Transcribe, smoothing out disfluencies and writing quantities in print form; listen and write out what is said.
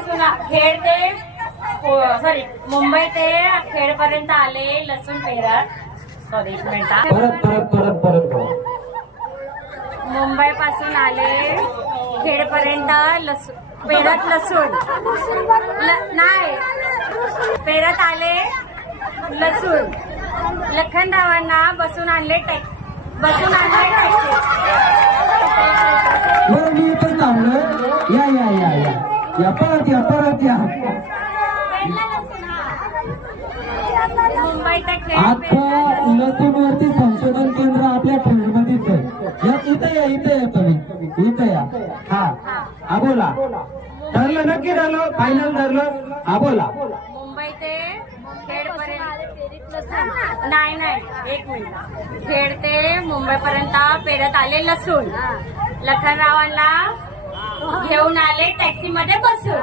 पासून खेड ते सॉरी मुंबई ते खेड पर्यंत आले लसूण पेरत. सॉरी एक मिनिट परत मुंबई पासून आले खेड पर्यंत पेरत लसूण नाही पेरत आले लसूण. लखनरावांना बसून आणले टॅक्सी. बरं मी इथं थांबलोय. या परत या मुंबई ते खेड आता लसूणवरती संशोधन केंद्र आपल्या फील्डमध्येच आहे. या इथे या तुम्ही इथे या. हा बोला. ठरलं नक्की ठरलं फायनल ठरलं. हा बोला. मुंबई ते खेड पर्यंत नाही एक मिनिट. खेड ते मुंबई पर्यंत पेरत आले लसूण. लखनरावांना घेऊन आले टॅक्सी मध्ये बसून.